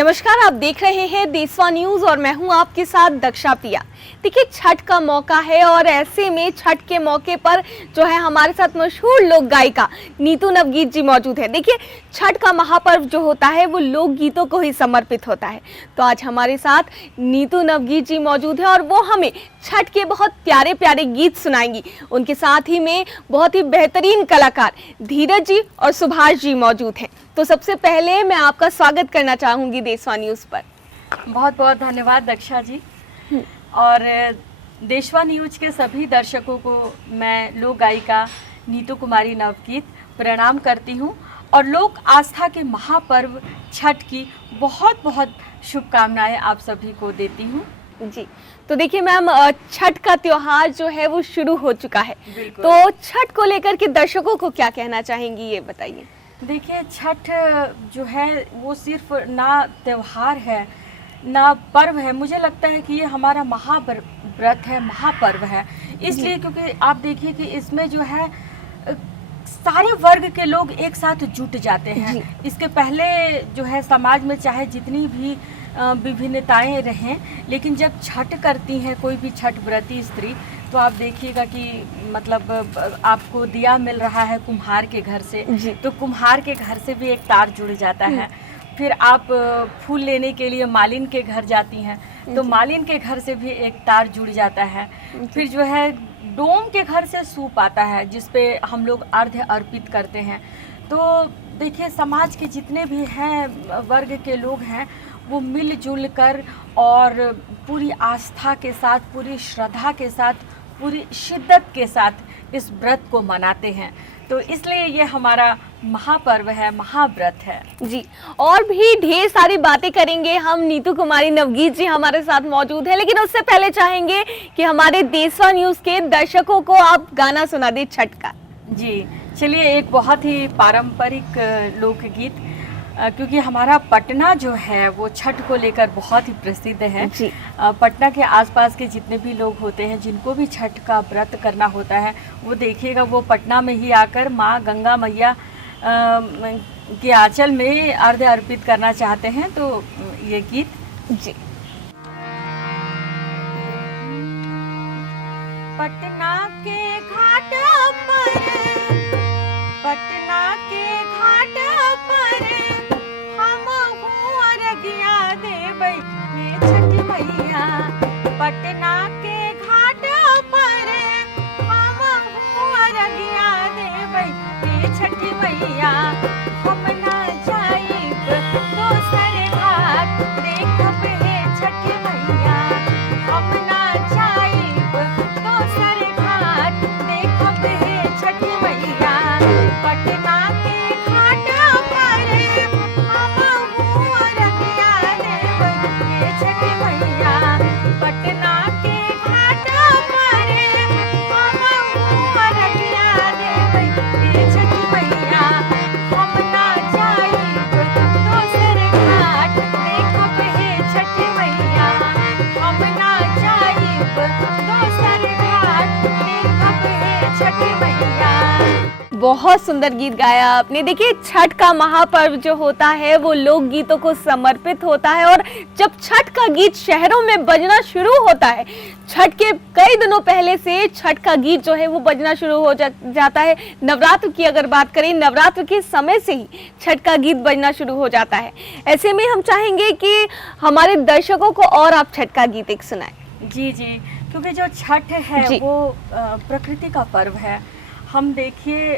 नमस्कार, आप देख रहे हैं देशवा न्यूज और मैं हूं आपके साथ दक्षा प्रिया। देखिए, छठ का मौका है और ऐसे में छठ के मौके पर जो है हमारे साथ मशहूर लोक गायिका नीतू नवगीत जी मौजूद है। देखिए, छठ का महापर्व जो होता है वो लोक गीतों को ही समर्पित होता है। तो आज हमारे साथ नीतू नवगीत जी मौजूद है और वो हमें छठ के बहुत प्यारे प्यारे गीत सुनाएंगी। उनके साथ ही में बहुत ही बेहतरीन कलाकार धीरज जी और सुभाष जी मौजूद हैं। तो सबसे पहले मैं आपका स्वागत करना चाहूंगी देशवा न्यूज पर। बहुत बहुत धन्यवाद दक्षा जी। और देशवा न्यूज के सभी दर्शकों को मैं लोक गायिका नीतू कुमारी नवगीत प्रणाम करती हूँ और लोक आस्था के महापर्व छठ की बहुत बहुत शुभकामनाएं आप सभी को देती हूँ जी। तो देखिए मैम, छठ का त्योहार जो है वो शुरू हो चुका है, तो छठ को लेकर के दर्शकों को क्या कहना चाहेंगी, ये बताइए। देखिए, छठ जो है वो सिर्फ ना त्योहार है ना पर्व है, मुझे लगता है कि ये हमारा महाव्रत है, महापर्व है। इसलिए क्योंकि आप देखिए कि इसमें जो है सारे वर्ग के लोग एक साथ जुट जाते हैं। इसके पहले जो है समाज में चाहे जितनी भी विभिन्नताएं रहें, लेकिन जब छठ करती हैं कोई भी छठ व्रती स्त्री, तो आप देखिएगा कि मतलब आपको दिया मिल रहा है कुम्हार के घर से, तो कुम्हार के घर से भी एक तार जुड़ जाता है। फिर आप फूल लेने के लिए मालिन के घर जाती हैं, तो मालिन के घर से भी एक तार जुड़ जाता है। फिर जो है डोम के घर से सूप आता है जिसपे हम लोग अर्घ्य अर्पित करते हैं। तो देखिए, समाज के जितने भी हैं वर्ग के लोग हैं वो मिलजुल कर और पूरी आस्था के साथ, पूरी श्रद्धा के साथ, पूरी शिद्दत के साथ इस व्रत को मनाते हैं। तो इसलिए ये हमारा महापर्व है, महाव्रत है जी। और भी ढेर सारी बातें करेंगे हम। नीतू कुमारी नवगीत जी हमारे साथ मौजूद है, लेकिन उससे पहले चाहेंगे कि हमारे देशवा न्यूज के दर्शकों को आप गाना सुना दे छठ का। जी, चलिए, एक बहुत ही पारंपरिक लोकगीत, क्योंकि हमारा पटना जो है वो छठ को लेकर बहुत ही प्रसिद्ध है। पटना के आसपास के जितने भी लोग होते हैं जिनको भी छठ का व्रत करना होता है, वो देखिएगा वो पटना में ही आकर माँ गंगा मैया के आंचल में अर्घ्य अर्पित करना चाहते हैं। तो ये गीत जी। पटना के घाट पर, पटना के घाट पर हम अर्घ्य देबै ये छठी मैया। पटना के घाट पर हम अर्घ्य देबै ये छठी मैया। हम ना जाइब दोसर घाट देखब हे छठी मैया। हम ना जाइब दोसर घाट देखब हे छठी मैया। पटना के घाट पर हम अर्घ्य देबै हे छठी मैया। पटना के घाट पर हम अर्घ्य देबै हे छठी मैया। हम ना जाइब दोसर घाट देखब हे छठी मैया। हम ना जाइब दोसर घाट देखब हे छठी मैया। बहुत सुंदर गीत गाया आपने। देखिए, छठ का महापर्व जो होता है वो लोक गीतों को समर्पित होता है और जब छठ का गीत शहरों में बजना शुरू होता है, छठ के कई दिनों पहले से छठ का गीत जो है वो बजना शुरू हो जाता है। नवरात्र की अगर बात करें, नवरात्र के समय से ही छठ का गीत बजना शुरू हो जाता है। ऐसे में हम चाहेंगे कि हमारे दर्शकों को और आप छठ का गीत एक सुनाएं। जी जी, क्योंकि जो छठ है वो प्रकृति का पर्व है। हम देखिए,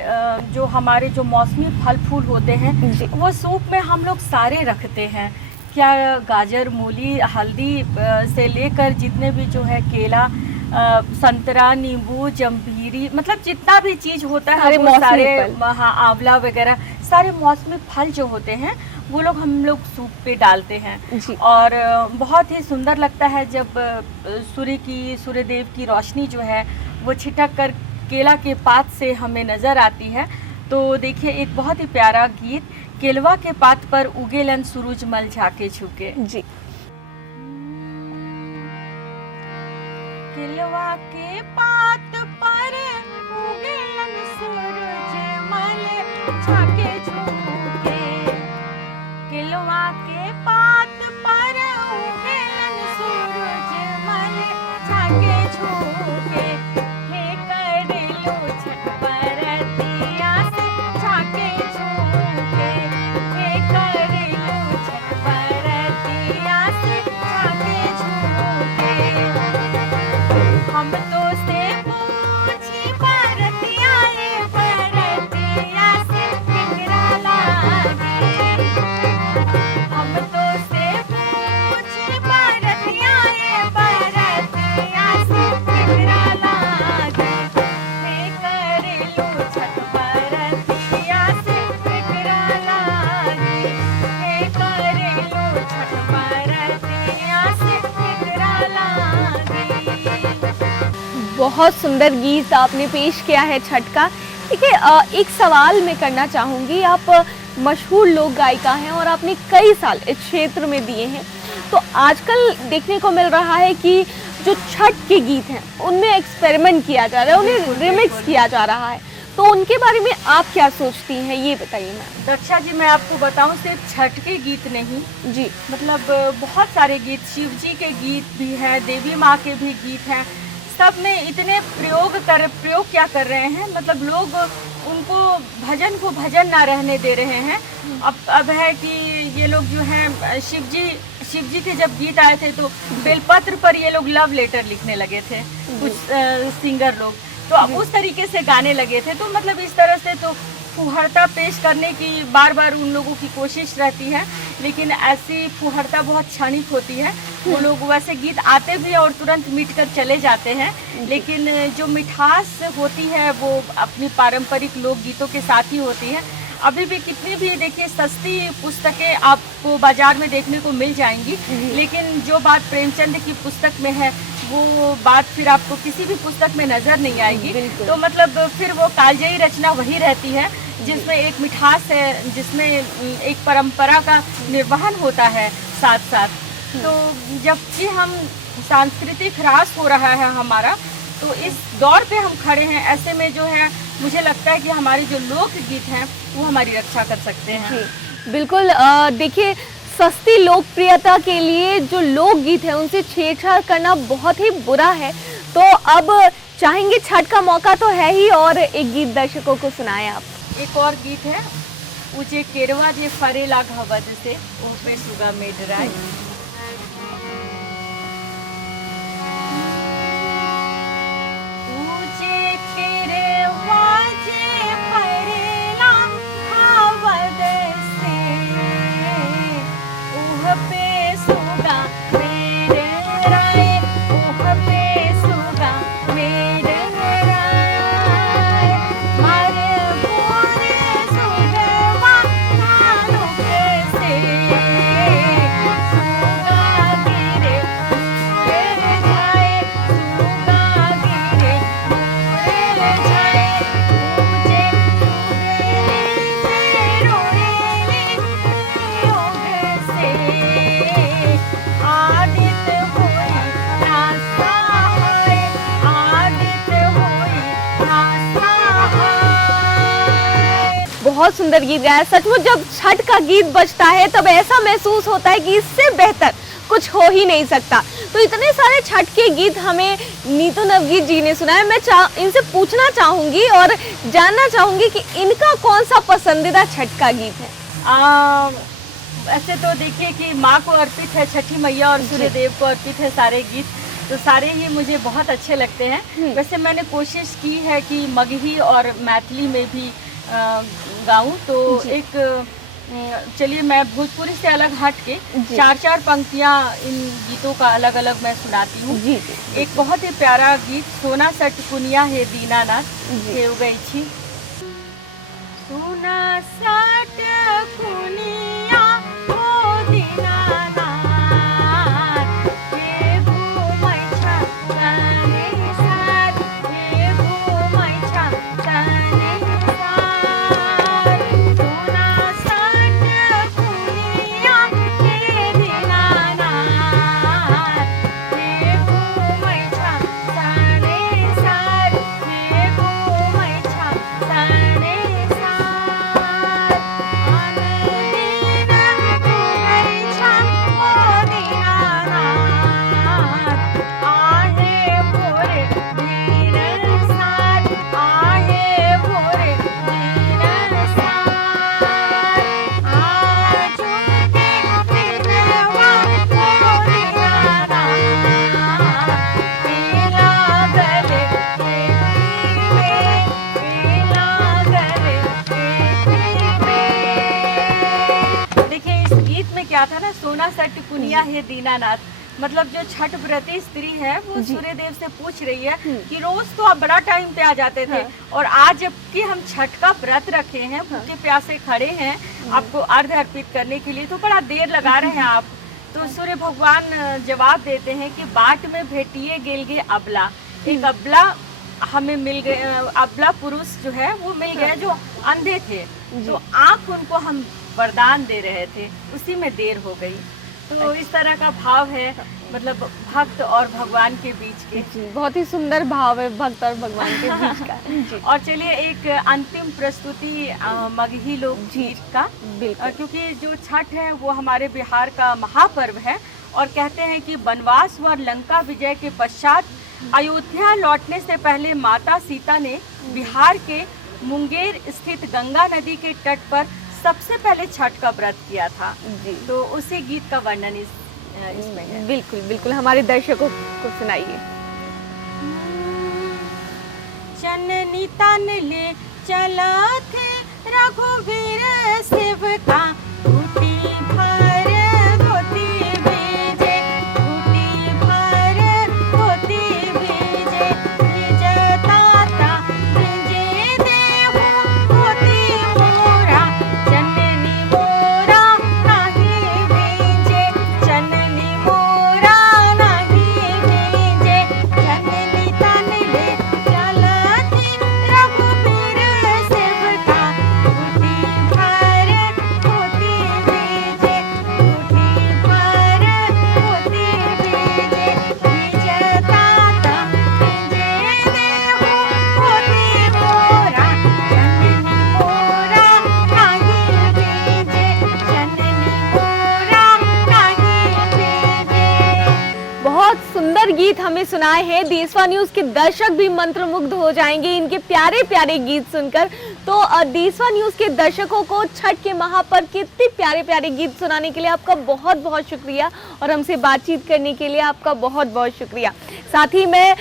जो हमारे जो मौसमी फल फूल होते हैं वो सूप में हम लोग सारे रखते हैं। क्या गाजर, मूली, हल्दी से लेकर जितने भी जो है केला, संतरा, नींबू, जम्भीरी, मतलब जितना भी चीज़ होता है वो सारे, हाँ, आंवला वगैरह सारे मौसमी फल जो होते हैं वो लोग हम लोग सूप पे डालते हैं। और बहुत ही सुंदर लगता है जब सूर्यदेव की रोशनी जो है वो छिटक कर केला के पात से हमें नज़र आती है। तो देखिए, एक बहुत ही प्यारा गीत, केलवा के पात पर उगेलन सूरज मल झाके झुके। जी। केलवा के पात पर उगेलन सूरज मल झाके झुके। केलवा के पात बहुत सुंदर गीत आपने पेश किया है छठ का। देखिए एक सवाल मैं करना चाहूँगी, आप मशहूर लोक गायिका हैं और आपने कई साल इस क्षेत्र में दिए हैं, तो आजकल देखने को मिल रहा है कि जो छठ के गीत हैं उनमें एक्सपेरिमेंट किया जा रहा है, उन्हें रिमिक्स किया जा रहा है, तो उनके बारे में आप क्या सोचती हैं, ये बताइए मैम। दक्षा जी, मैं आपको बताऊं, सिर्फ छठ के गीत नहीं जी, मतलब बहुत सारे गीत, शिव जी के गीत भी हैं, देवी माँ के भी गीत हैं, सब में इतने प्रयोग क्या कर रहे हैं, मतलब लोग उनको भजन को भजन ना रहने दे रहे हैं। अब है कि ये लोग जो हैं शिव जी के जब गीत आए थे तो बेलपत्र पर ये लोग लव लेटर लिखने लगे थे कुछ सिंगर लोग, तो अब उस तरीके से गाने लगे थे। तो मतलब इस तरह से तो फुहड़ता पेश करने की बार बार उन लोगों की कोशिश रहती है, लेकिन ऐसी फुहड़ता बहुत क्षणिक होती है। वो लोग वैसे गीत आते भी और तुरंत मिट कर चले जाते हैं, लेकिन जो मिठास होती है वो अपनी पारंपरिक लोकगीतों के साथ ही होती है। अभी भी कितनी भी देखिए सस्ती पुस्तकें आपको बाजार में देखने को मिल जाएंगी, लेकिन जो बात प्रेमचंद की पुस्तक में है वो बात फिर आपको किसी भी पुस्तक में नजर नहीं आएगी। तो मतलब फिर वो कालजयी रचना वही रहती है जिसमें एक मिठास है, जिसमें एक परंपरा का निर्वहन होता है साथ साथ। तो जबकि हम सांस्कृतिक ह्रास हो रहा है हमारा, तो इस दौर पे हम खड़े हैं, ऐसे में जो है मुझे लगता है कि हमारे जो लोकगीत हैं वो हमारी रक्षा कर सकते हैं। जी बिल्कुल। देखिए सस्ती लोकप्रियता के लिए जो लोकगीत है उनसे छेड़छाड़ करना बहुत ही बुरा है, तो अब चाहेंगे छठ का मौका तो है ही, और एक गीत दर्शकों को सुनाएं आप। एक और गीत है, ऊंचे केरवा जे फरेला घवद से ओ पे सुगा मेडराय। बहुत सुंदर गीत गाया। सचमुच जब छठ का गीत बजता है तब ऐसा महसूस होता है कि इससे बेहतर कुछ हो ही नहीं सकता। तो इतने सारे छठ के गीत हमें नीतू नवगीत जी ने सुनाए। मैं इनसे पूछना चाहूंगी और जानना चाहूंगी कि इनका कौन सा पसंदीदा छठ का गीत है। ऐसे तो देखिए कि माँ को अर्पित है छठी मैया और सूर्यदेव को अर्पित है सारे गीत, तो सारे ही मुझे बहुत अच्छे लगते हैं। वैसे मैंने कोशिश की है कि मगही और मैथिली में भी गाऊं, तो एक चलिए मैं भोजपुरी से अलग हट के चार पंक्तियां इन गीतों का अलग अलग मैं सुनाती हूँ। एक बहुत ही प्यारा गीत, सोना सट कुनिया हे दीनानाथ हे गई छी। सोना सट कुनिया हो दीनानाथ हे घूमै छ तने साथ, हे घूमै छ तने साथ। सोना सट कुनिया हे दीनानाथ हे घूमै छ तने साथ, हे घूमै छ तने क्या था ना, सोना सट कुनिया हे दीनानाथ, मतलब जो छठ व्रती स्त्री है वो सूर्य देव से पूछ रही है कि रोज तो आप बड़ा टाइम पे आ जाते थे और आज जबकि हम छठ का व्रत रखे हैं, भूखे प्यासे खड़े हैं आपको अर्घ्य अर्पित करने के लिए, तो बड़ा देर लगा रहे हैं आप। तो सूर्य भगवान जवाब देते हैं कि बाट में भेटिए गेल गे अबला, एक अबला हमें मिल गए, अबला पुरुष जो है वो मिल गया जो अंधे थे, तो आँख उनको हम वरदान दे रहे थे, उसी में देर हो गई। तो इस तरह का भाव है, मतलब भक्त और भगवान के बीच के। जी, बहुत ही सुंदर भाव है भक्त और भगवान के बीच का। जी। और चलिए एक अंतिम प्रस्तुति मगही लोकगीत का, बिल्कुल। क्योंकि जो छठ है वो हमारे बिहार का महापर्व है, और कहते हैं कि वनवास व लंका विजय के पश्चात अयोध्या लौटने से पहले माता सीता ने बिहार के मुंगेर स्थित गंगा नदी के तट पर सबसे पहले छठ का व्रत किया था। जी। तो उसी गीत का वर्णन इसमें है। बिल्कुल बिल्कुल, हमारे दर्शकों को सुनाइए। चननी तन ले चला थे रघुवीर शिव का, घुटी भर धोती भीजे, घुटी भर धोती भीजे, भिजताता भिजे देहु धोती मोरा, चननी मोरा नहीं भीजे, चननी मोरा नहीं भीजे, चननी तन ले चला थी रघुवीर शिव का, घुटी भर धोती भीजे, घुटी भर धोती भीजे, भिजताता भिजे देहु धोती मोरा, चननी मोरा नहीं भीजे, चननी मोरा नहीं भीजे। बहुत सुंदर गीत हमें सुनाए हैं। देशवा न्यूज के दर्शक भी मंत्रमुग्ध हो जाएंगे इनके प्यारे प्यारे गीत सुनकर। तो देशवा न्यूज के दर्शकों को छठ के महापर्व के इतने प्यारे प्यारे गीत सुनाने के लिए आपका बहुत बहुत शुक्रिया, और हमसे बातचीत करने के लिए आपका बहुत बहुत शुक्रिया। साथ ही मैं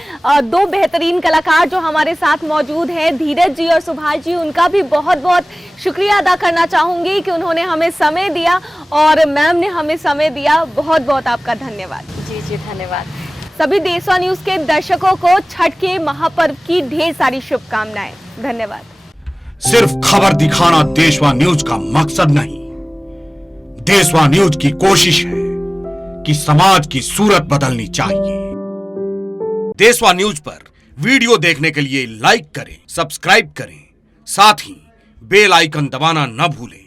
दो बेहतरीन कलाकार जो हमारे साथ मौजूद हैं, धीरज जी और सुभाष जी, उनका भी बहुत बहुत शुक्रिया अदा करना चाहूंगी कि उन्होंने हमें समय दिया और मैम ने हमें समय दिया। बहुत बहुत आपका धन्यवाद। जी जी, धन्यवाद। सभी देशवा न्यूज के दर्शकों को छठ के महापर्व की ढेर सारी शुभकामनाएं। धन्यवाद। सिर्फ खबर दिखाना देशवा न्यूज का मकसद नहीं, देशवा न्यूज की कोशिश है कि समाज की सूरत बदलनी चाहिए। देशवा न्यूज पर वीडियो देखने के लिए लाइक करें, सब्सक्राइब करें, साथ ही बेल आइकन दबाना न भूलें।